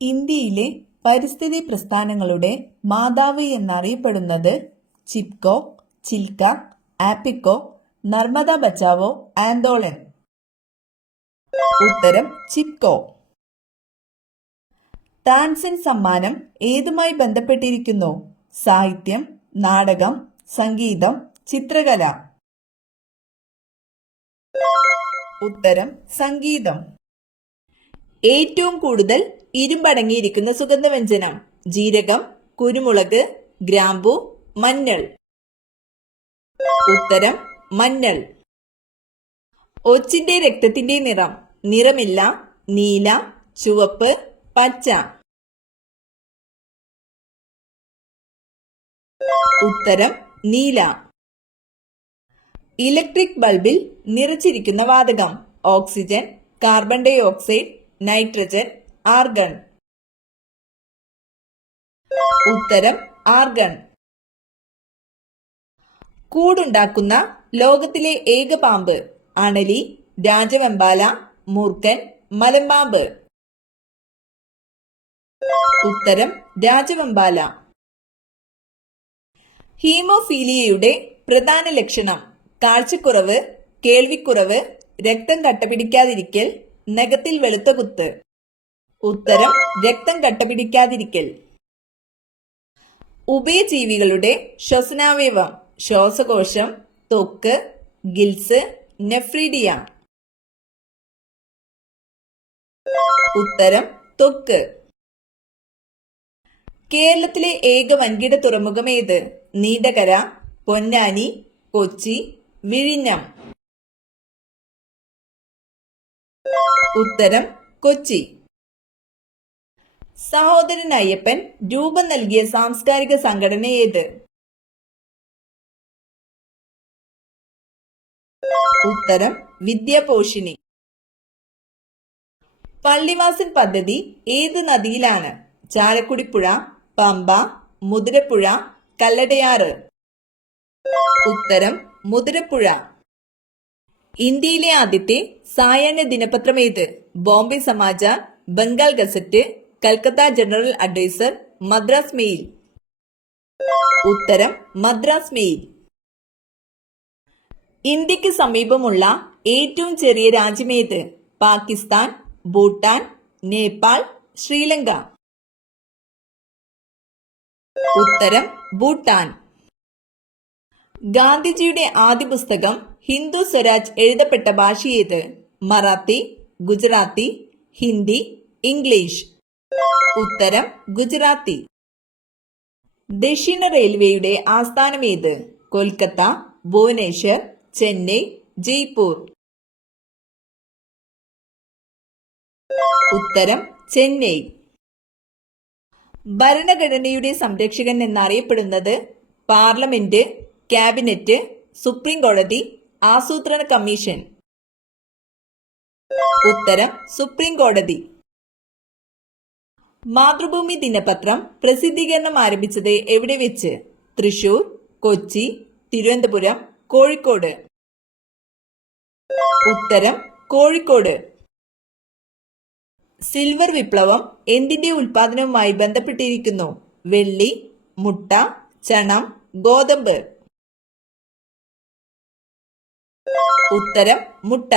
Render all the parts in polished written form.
ഇന്ത്യയിലെ പരിസ്ഥിതി പ്രസ്ഥാനങ്ങളുടെ മാതാവ് എന്നറിയപ്പെടുന്നത് ചിപ്കോ, ചിൽക്ക, ആപ്പിക്കോ, നർമദ ബച്ചാവോ ആന്തോളൻ. ഉത്തരം ചിപ്കോ. താൻസൻ സമ്മാനം ഏതുമായി ബന്ധപ്പെട്ടിരിക്കുന്നു? സാഹിത്യം, നാടകം, സംഗീതം, ചിത്രകല. ഉത്തരം സംഗീതം. ഏറ്റവും കൂടുതൽ ഇരുമ്പടങ്ങിയിരിക്കുന്ന സുഗന്ധവ്യഞ്ജനം? ജീരകം, കുരുമുളക്, ഗ്രാമ്പു, മഞ്ഞൾ. ഉത്തരം മഞ്ഞൾ. ഒച്ചിന്റെ രക്തത്തിന്റെ നിറം? നിറമില്ല, നീല, ചുവപ്പ്, പച്ച. ഉത്തരം നീല. ഇലക്ട്രിക് ബൾബിൽ നിറച്ചിരിക്കുന്ന വാതകം? Oxygen, carbon dioxide, nitrogen, argon. ഉത്തരം ആർഗൺ. കൂടുണ്ടാക്കുന്ന ലോകത്തിലെ ഏക പാമ്പ്? അണലി, രാജവെമ്പാല, മൂർഖൻ, മലമ്പാമ്പ്. ഉത്തരം രാജവെമ്പാല. ഹീമോഫീലിയയുടെ പ്രധാന ലക്ഷണം? കാഴ്ചക്കുറവ്, കേൾവിക്കുറവ്, രക്തം കട്ടപിടിക്കാതിരിക്കൽ, നഖത്തിൽ വെളുത്ത കുത്ത്. ഉത്തരം രക്തം കട്ടപിടിക്കാതിരിക്കൽ. ഉഭയജീവികളുടെ ശ്വസനാവയവം? ശ്വാസകോശം, ത്വക്ക്, ഗിൽസ്, നെഫ്രീഡിയ. ഉത്തരം ത്വക്ക്. കേരളത്തിലെ ഏക വൻകിട തുറമുഖം ഏത്? നീണ്ടകര, പൊന്നാനി, കൊച്ചി, വിഴിഞ്ഞം. ഉത്തരം കൊച്ചി. സഹോദരൻ അയ്യപ്പൻ രൂപം നൽകിയ സാംസ്കാരിക സംഘടന ഏത്? ഉത്തരം വിദ്യാപോഷിണി. പള്ളിവാസൽ പദ്ധതി ഏത് നദിയിലാണ്? ചാലക്കുടിപ്പുഴ, പമ്പ, മുതിരപ്പുഴ, കല്ലടയാറ്. ഉത്തരം മുതിരപ്പുഴ. ഇന്ത്യയിലെ ആദ്യത്തെ സായാഹ്ന ദിനപത്രം ഏത്? Bombay Samachar, Bengal Gazette, Calcutta General Advisor, Madras Mail. ഉത്തരം മദ്രാസ് മെയിൽ. ഇന്ത്യക്ക് സമീപമുള്ള ഏറ്റവും ചെറിയ രാജ്യമേത്? പാകിസ്ഥാൻ, ഭൂട്ടാൻ, നേപ്പാൾ, ശ്രീലങ്ക. ഉത്തരം ഭൂട്ടാൻ. ഗാന്ധിജിയുടെ ആദ്യ പുസ്തകം ഹിന്ദു സ്വരാജ് എഴുതപ്പെട്ട ഭാഷ ഏത്? മറാത്തി, ഗുജറാത്തി, ഹിന്ദി, ഇംഗ്ലീഷ്. ഉത്തരം ഗുജറാത്തി. ദക്ഷിണ റെയിൽവേയുടെ ആസ്ഥാനം ഏത്? കൊൽക്കത്ത, ഭുവനേശ്വർ, ചെന്നൈ, ജയ്പൂർ. ഉത്തരം ചെന്നൈ. ഭരണഘടനയുടെ സംരക്ഷകൻ എന്നറിയപ്പെടുന്നത്? പാർലമെന്റ്, ക്യാബിനറ്റ്, സുപ്രീം കോടതി, ആസൂത്രണ കമ്മീഷൻ. ഉത്തരം സുപ്രീം കോടതി. മാതൃഭൂമി ദിനപത്രം പ്രസിദ്ധീകരണം ആരംഭിച്ചത് എവിടെ വെച്ച്? തൃശൂർ, കൊച്ചി, തിരുവനന്തപുരം, കോഴിക്കോട്. ഉത്തരം കോഴിക്കോട്. സിൽവർ വിപ്ലവം എന്തിന്റെ ഉൽപാദനവുമായി ബന്ധപ്പെട്ടിരിക്കുന്നു? വെള്ളി, മുട്ട, ചണം, ഗോതമ്പ്. ഉത്തരം മുട്ട.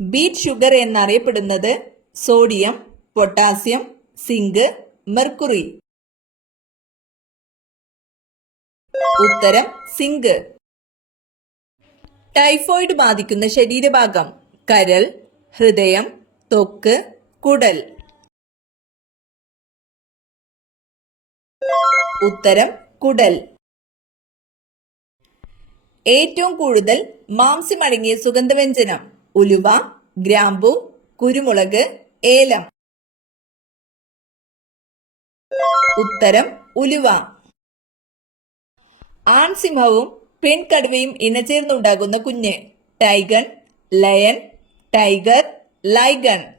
ബീറ്റ് ഷുഗർ എന്നറിയപ്പെടുന്നത്? Sodium, potassium, zinc, mercury. ഉത്തരം സിങ്ക്. ടൈഫോയിഡ് ബാധിക്കുന്ന ശരീരഭാഗം? കരൾ, ഹൃദയം, ത്വക്ക്, കുടൽ. ഉത്തരം കുടൽ. ഏറ്റവും കൂടുതൽ മാംസ്യമടങ്ങിയ സുഗന്ധവ്യഞ്ജനം? ഉലുവ, ഗ്രാമ്പു, കുരുമുളക്, ഏലം. ഉത്തരം ഉലുവ. ആൺസിംഹവും പെൺകടുവയും ഇണചേർന്നുണ്ടാകുന്ന കുഞ്ഞ്? ടൈഗൺ, ലയൺ, ടൈഗർ, ലൈഗൺ.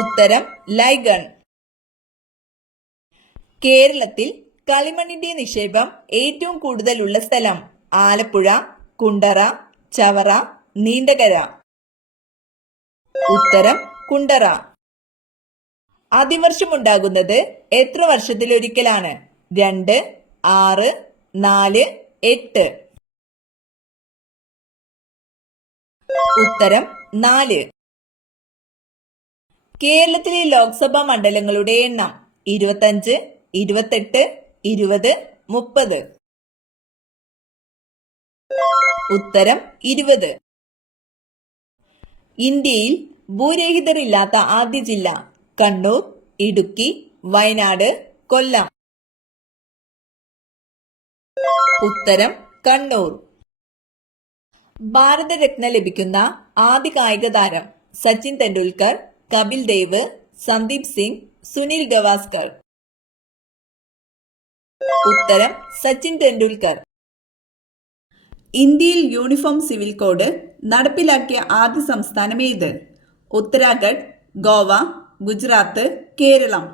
ഉത്തരം ലൈഗൺ. കേരളത്തിൽ കളിമണ്ണിന്റെ നിക്ഷേപം ഏറ്റവും കൂടുതലുള്ള സ്ഥലം? ആലപ്പുഴ, കുണ്ടറ, ചവറ, നീണ്ടകര. ഉത്തരം കുണ്ടറ. അതിവർഷമുണ്ടാകുന്നത് എത്ര വർഷത്തിലൊരിക്കലാണ്? 2, 6, 4, 8. ഉത്തരം 4. കേരളത്തിലെ ലോക്സഭാ മണ്ഡലങ്ങളുടെ എണ്ണം 25, 28, 20, 30. ഉത്തരം 20. ഇന്ത്യയിൽ ഭൂരഹിതരില്ലാത്ത ആദ്യ ജില്ല? കണ്ണൂർ, ഇടുക്കി, വയനാട്, കൊല്ലം. ഉത്തരം കണ്ണൂർ. ഭാരതരത്ന ലഭിക്കുന്ന ആദ്യ കായിക താരം? സച്ചിൻ തെണ്ടുൽക്കർ, കപിൽ ദേവ്, സന്ദീപ് സിംഗ്, സുനിൽ ഗവാസ്കർ. ഉത്തരം സച്ചിൻ തെണ്ടുൽക്കർ. ഇന്ത്യയിൽ യൂണിഫോം സിവിൽ കോഡ് നടപ്പിലാക്കിയ ആദ്യ സംസ്ഥാനം ഏത്? ഉത്തരാഖണ്ഡ്, ഗോവ, ഗുജറാത്ത്, കേരളം.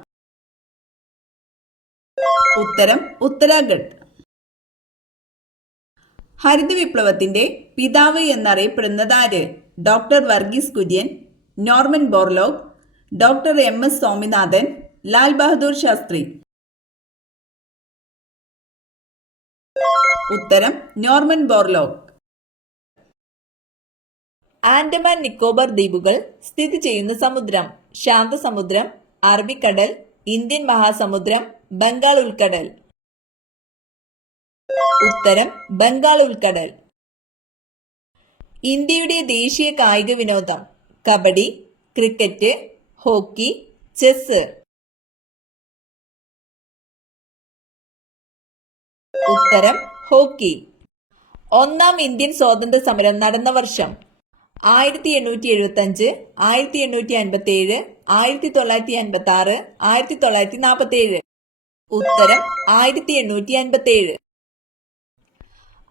ഉത്തരം ഉത്തരാഖണ്ഡ്. ഹരിത വിപ്ലവത്തിന്റെ പിതാവ് എന്നറിയപ്പെടുന്നതാര്? Doctor Varghese Kurien, Norman Borlaug, doctor MS Swaminathan, Lal Bahadur Shastri. ഉത്തരം നോർമൻ ബോർലോഗ്. ആൻഡമാൻ നിക്കോബാർ ദ്വീപുകൾ സ്ഥിതി ചെയ്യുന്ന സമുദ്രം? ശാന്തസമുദ്രം, അറബിക്കടൽ, ഇന്ത്യൻ മഹാസമുദ്രം, ബംഗാൾ ഉൾക്കടൽ. ഉത്തരം ബംഗാൾ ഉൾക്കടൽ. ഇന്ത്യയുടെ ദേശീയ കായിക വിനോദം? Kabaddi, cricket, hockey, chess. ഉത്തരം ഹോക്കി. ഒന്നാം ഇന്ത്യൻ സ്വാതന്ത്ര്യ സമരം നടന്ന വർഷം? 1875, 1857, 1956, 1947. ഉത്തരം 1857.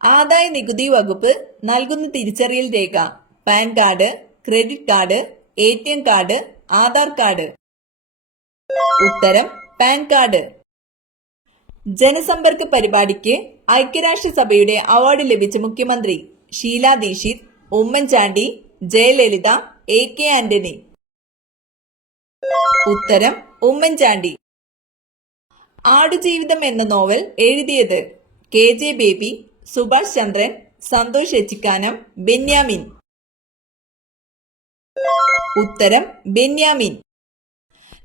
ആദായ നികുതി വകുപ്പ് നൽകുന്ന തിരിച്ചറിയൽ രേഖ? PAN card, credit card, ATM card, Aadhaar card. ഉത്തരം പാൻ കാർഡ്. ജനസമ്പർക്ക പരിപാടിക്ക് ഐക്യരാഷ്ട്രസഭയുടെ അവാർഡ് ലഭിച്ച മുഖ്യമന്ത്രി? ഷീല ദീക്ഷിത്, ഉമ്മൻചാണ്ടി, ജയലളിത, AK ആന്റണി. ഉത്തരം ഉമ്മൻചാണ്ടി. ആടുജീവിതം എന്ന നോവൽ എഴുതിയത്? KJ ബേബി, സുഭാഷ് ചന്ദ്രൻ, സന്തോഷ് എച്ചിക്കാനം, ബെന്യാമിൻ. ഉത്തരം ബെന്യാമിൻ.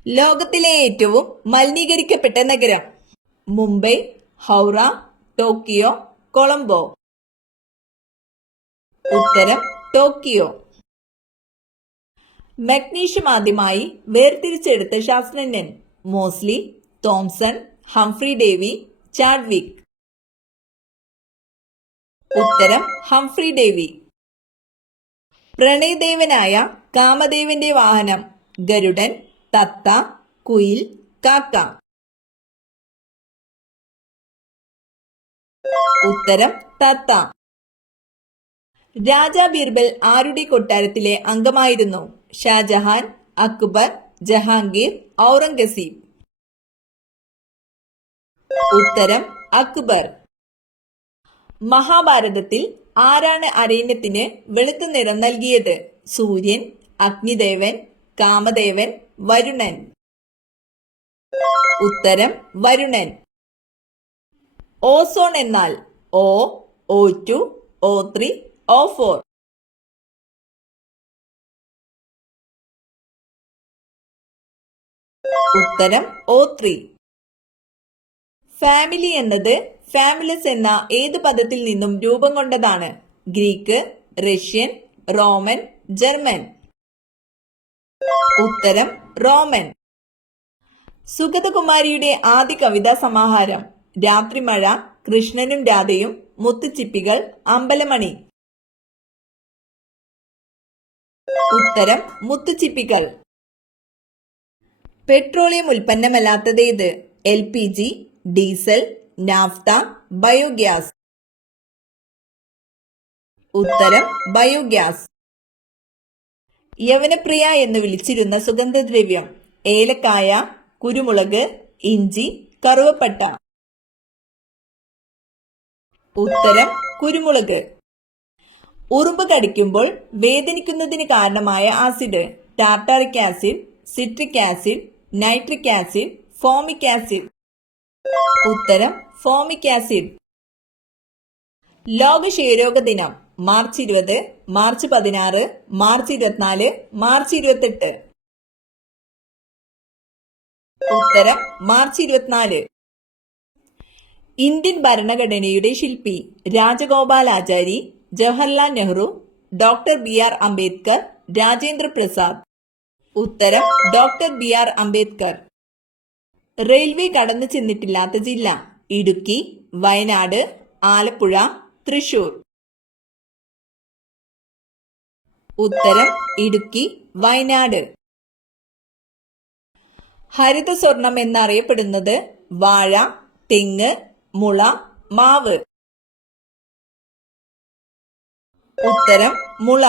ലോകത്തിലെ ഏറ്റവും മലിനീകരിക്കപ്പെട്ട നഗരം? മുംബൈ, ഹൗറ, ടോക്കിയോ, കൊളംബോ. ഉത്തരം ടോക്കിയോ. മഗ്നീഷ്യം ആദ്യമായി വേർതിരിച്ചെടുത്ത ശാസ്ത്രജ്ഞൻ? Moseley, Thomson, Humphry Davy, Chadwick. ഉത്തരം ഹംഫ്രി ഡേവി. പ്രണയദേവനായ കാമദേവന്റെ വാഹനം? ഗരുഡൻ, തത്ത, കുയിൽ, കാക്ക. ഉത്തരം തത്ത. രാജാ ബീർബൽ ആരുടെ കൊട്ടാരത്തിലെ അംഗമായിരുന്നു? ഷാജഹാൻ, അക്ബർ, ജഹാംഗീർ, ഔറംഗസീബ്. ഉത്തരം അക്ബർ. മഹാഭാരതത്തിൽ ആരാണ് അരണ്യത്തിന് വെളുത്ത നിറം നൽകിയത്? സൂര്യൻ, അഗ്നിദേവൻ, കാമദേവൻ, വരുണൻ. ഉത്തരം വരുണൻ. ഓസോൺ എന്നാൽ? O, O2, O3, O4. ഉത്തരം O3. ഫാമിലി എന്നത് ഫാമിലസ് എന്ന ഏത് പദത്തിൽ നിന്നും രൂപം കൊണ്ടതാണ്? Greek, Russian, Roman, German. ഉത്തരം റോമൻ. സുഗതകുമാരിയുടെ ആദ്യ കവിതാ സമാഹാരം? രാത്രിമഴ, കൃഷ്ണനും രാധയും, മുത്തുച്ചിപ്പികൾ, അമ്പലമണി. ഉത്തരം മുത്തുച്ചിപ്പികൾ. പെട്രോളിയം ഉൽപ്പന്നമല്ലാത്തതേത്? LPG, diesel, naphtha, biogas. ഉത്തരം ബയോഗ്യാസ്. യവനപ്രിയ എന്ന് വിളിച്ചിരുന്ന സുഗന്ധദ്രവ്യം? ഏലക്കായ, കുരുമുളക്, ഇഞ്ചി, കറുവപ്പട്ട. ഉത്തരം കുരുമുളക്. ഉറുമ്പ് കടിക്കുമ്പോൾ വേദനിക്കുന്നതിന് കാരണമായ acid? Tartaric acid, citric acid, nitric acid, formic acid? ഉത്തരം ഫോമിക് ആസിഡ്. ലോക ക്ഷയരോഗ ദിനം മാർച്ച് 20, മാർച്ച് 16, മാർച്ച് 24, മാർച്ച് 28? ഉത്തരം മാർച്ച് 24. ഇന്ത്യൻ ഭരണഘടനയുടെ ശില്പി രാജഗോപാലാചാരി, ജവഹർലാൽ നെഹ്റു, ഡോക്ടർ BR അംബേദ്കർ, രാജേന്ദ്ര പ്രസാദ്? ഉത്തരം ഡോക്ടർ BR അംബേദ്കർ. റെയിൽവേ കടന്നു ചെന്നിട്ടില്ലാത്ത ജില്ല ഇടുക്കി, വയനാട്, ആലപ്പുഴ, തൃശൂർ? ഉത്തരം ഇടുക്കി, വയനാട്. ഹരിത സ്വർണം എന്നറിയപ്പെടുന്നത് വാഴ, തെങ്ങ്, മുള, മാവ്? ഉത്തരം മുള.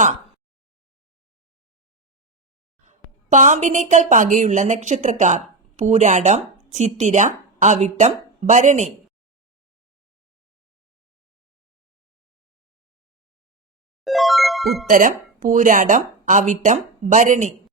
പാമ്പിനേക്കാൾ പകയുള്ള നക്ഷത്രക്കാർ പൂരാടം, ചിത്തിര, അവിട്ടം, ഭരണി? ഉത്തരം പൂരാടം, അവിട്ടം, ഭരണി.